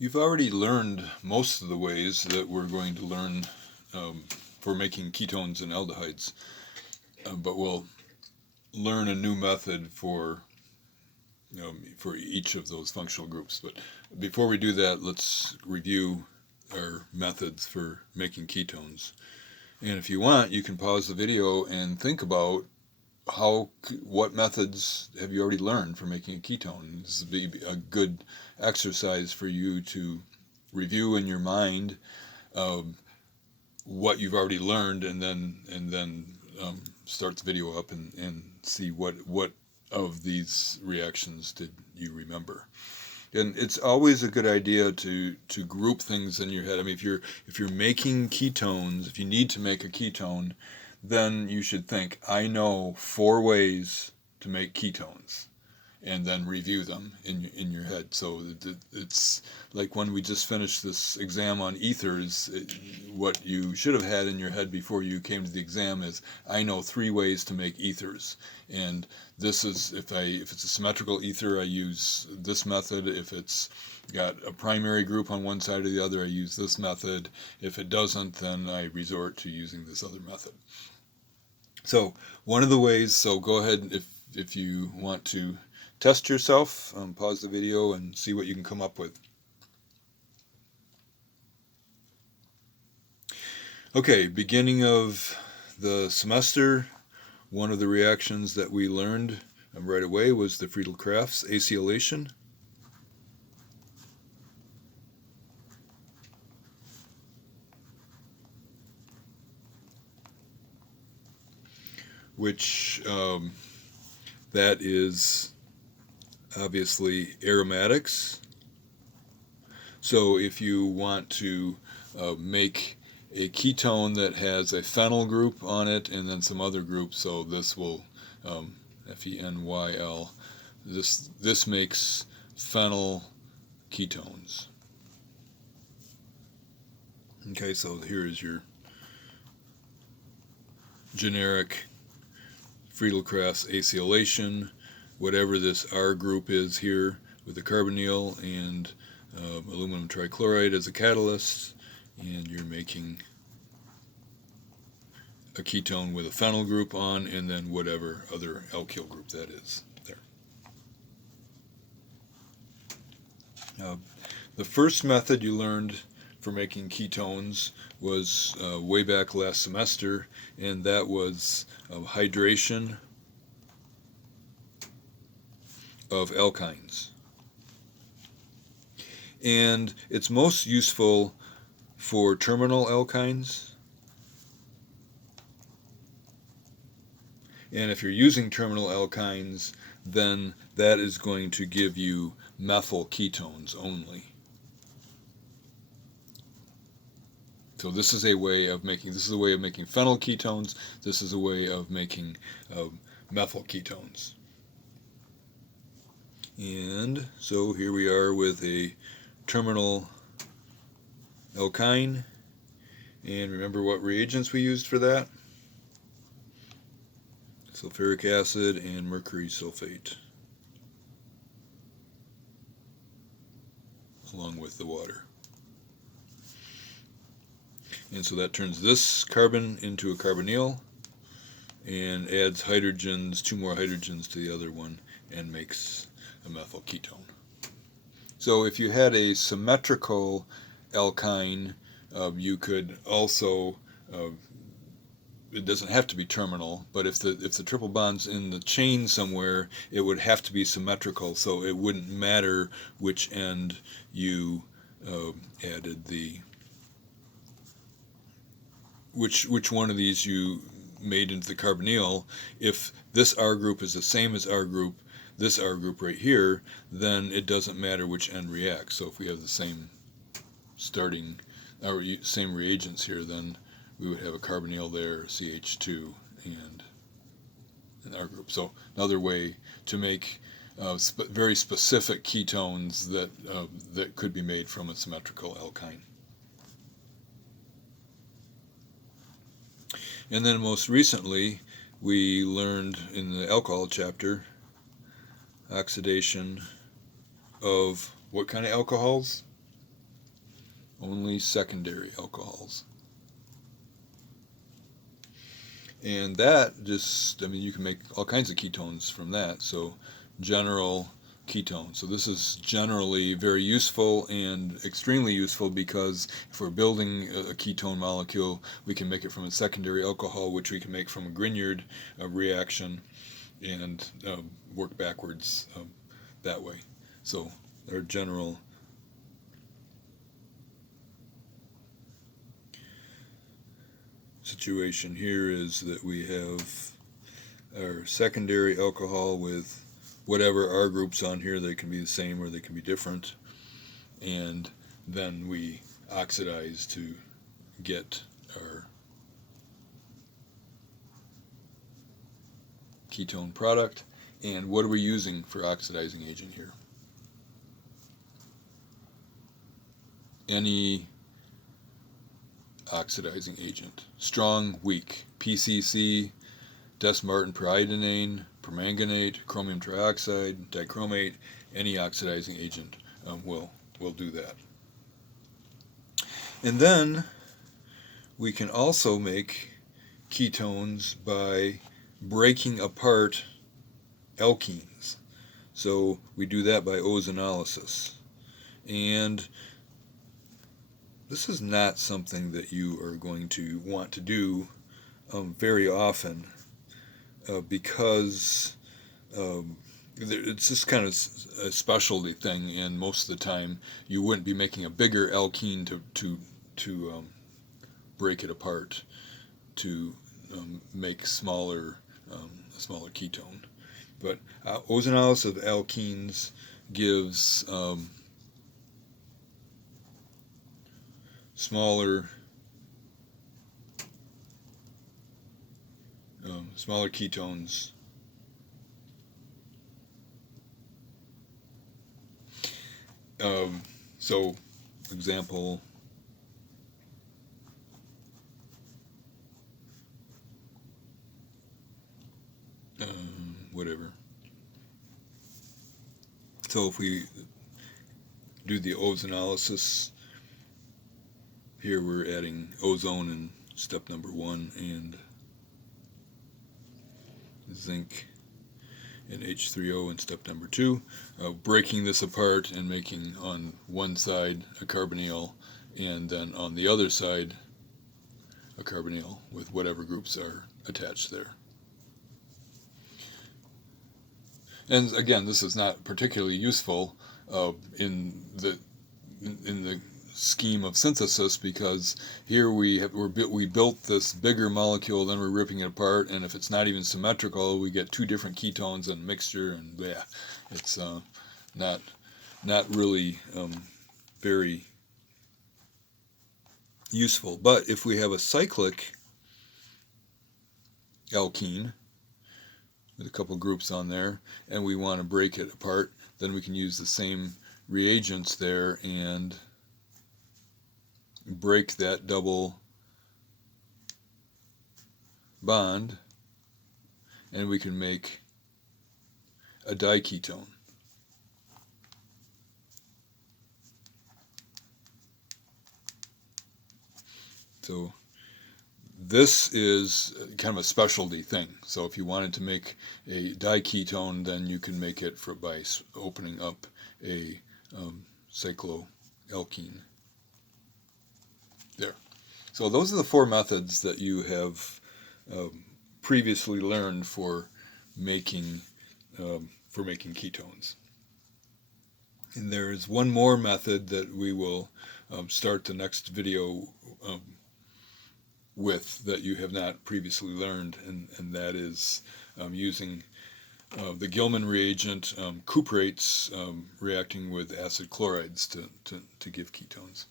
You've already learned most of the ways that we're going to learn for making ketones and aldehydes, but we'll learn a new method for each of those functional groups. But before we do that, let's review our methods for making ketones. And if you want, you can pause the video and think about what methods have you already learned for making a ketone. This would be a good exercise for you to review in your mind what you've already learned, and then start the video up and see what of these reactions did you remember. And it's always a good idea to group things in your head. I mean, if you're making ketones, if you need to make a ketone, then you should think, I know 4 ways to make ketones, and then review them in your head. So it's like when we just finished this exam on ethers, what you should have had in your head before you came to the exam is, I know 3 ways to make ethers, and this is, if it's a symmetrical ether, I use this method. If it's got a primary group on one side or the other, I use this method. If it doesn't, then I resort to using this other method. So one of the ways, so go ahead if you want to test yourself, pause the video and see what you can come up with. Okay, beginning of the semester, one of the reactions that we learned right away was the Friedel-Crafts acylation. Which that is obviously aromatics. So if you want to make a ketone that has a phenyl group on it and then some other group, so this will Fenyl, this makes phenyl ketones. Okay, so here is your generic Friedel-Crafts acylation, whatever this R group is here, with the carbonyl and aluminum trichloride as a catalyst, and you're making a ketone with a phenyl group on, and then whatever other alkyl group that is there. The first method you learned for making ketones was way back last semester, and that was hydration of alkynes. And it's most useful for terminal alkynes. And if you're using terminal alkynes, then that is going to give you methyl ketones only. So this is a way of making phenyl ketones. This is a way of making methyl ketones. And so here we are with a terminal alkyne. And remember what reagents we used for that? Sulfuric acid and mercury sulfate, along with the water. And so that turns this carbon into a carbonyl and adds hydrogens, 2 more hydrogens to the other one, and makes a methyl ketone. So if you had a symmetrical alkyne, you could also, it doesn't have to be terminal, but if the triple bond's in the chain somewhere, it would have to be symmetrical, so it wouldn't matter which end you added which one of these you made into the carbonyl. If this R group is the same as this R group right here, then it doesn't matter which end reacts. So if we have the same same reagents here, then we would have a carbonyl there, CH2, and an R group. So another way to make very specific ketones that could be made from a symmetrical alkyne. And then most recently, we learned in the alcohol chapter oxidation of what kind of alcohols? only secondary alcohols. And that just, I mean, you can make all kinds of ketones from that. So general ketone. So this is generally very useful and extremely useful, because if we're building a ketone molecule, we can make it from a secondary alcohol, which we can make from a Grignard reaction, and work backwards that way. So our general situation here is that we have our secondary alcohol with whatever R groups on here. They can be the same or they can be different, and then we oxidize to get our ketone product. And what are we using for oxidizing agent here? Any oxidizing agent. Strong, weak. PCC, desmartin periodinane, permanganate, chromium trioxide, dichromate. Any oxidizing agent will do that. And then we can also make ketones by breaking apart alkenes. So we do that by ozonolysis. And this is not something that you are going to want to do very often, because it's just kind of a specialty thing, and most of the time you wouldn't be making a bigger alkene to break it apart to make smaller ketone. But ozonolysis of alkenes gives smaller ketones. So, example, whatever. So if we do the ozonolysis, here we're adding ozone in step number 1 and zinc and H3O in step number 2, breaking this apart and making on one side a carbonyl and then on the other side a carbonyl with whatever groups are attached there. And again, this is not particularly useful in the scheme of synthesis, because here we built this bigger molecule, then we're ripping it apart, and if it's not even symmetrical, we get two different ketones and mixture, and yeah, it's not really very useful. But if we have a cyclic alkene with a couple groups on there, and we want to break it apart, then we can use the same reagents there and break that double bond, and we can make a diketone. So this is kind of a specialty thing. So if you wanted to make a diketone, then you can make it by opening up a cycloalkene. There. So those are the 4 methods that you have previously learned for making ketones. And there is one more method that we will start the next video with that you have not previously learned, and that is using the Gilman reagent, cuprates reacting with acid chlorides to give ketones.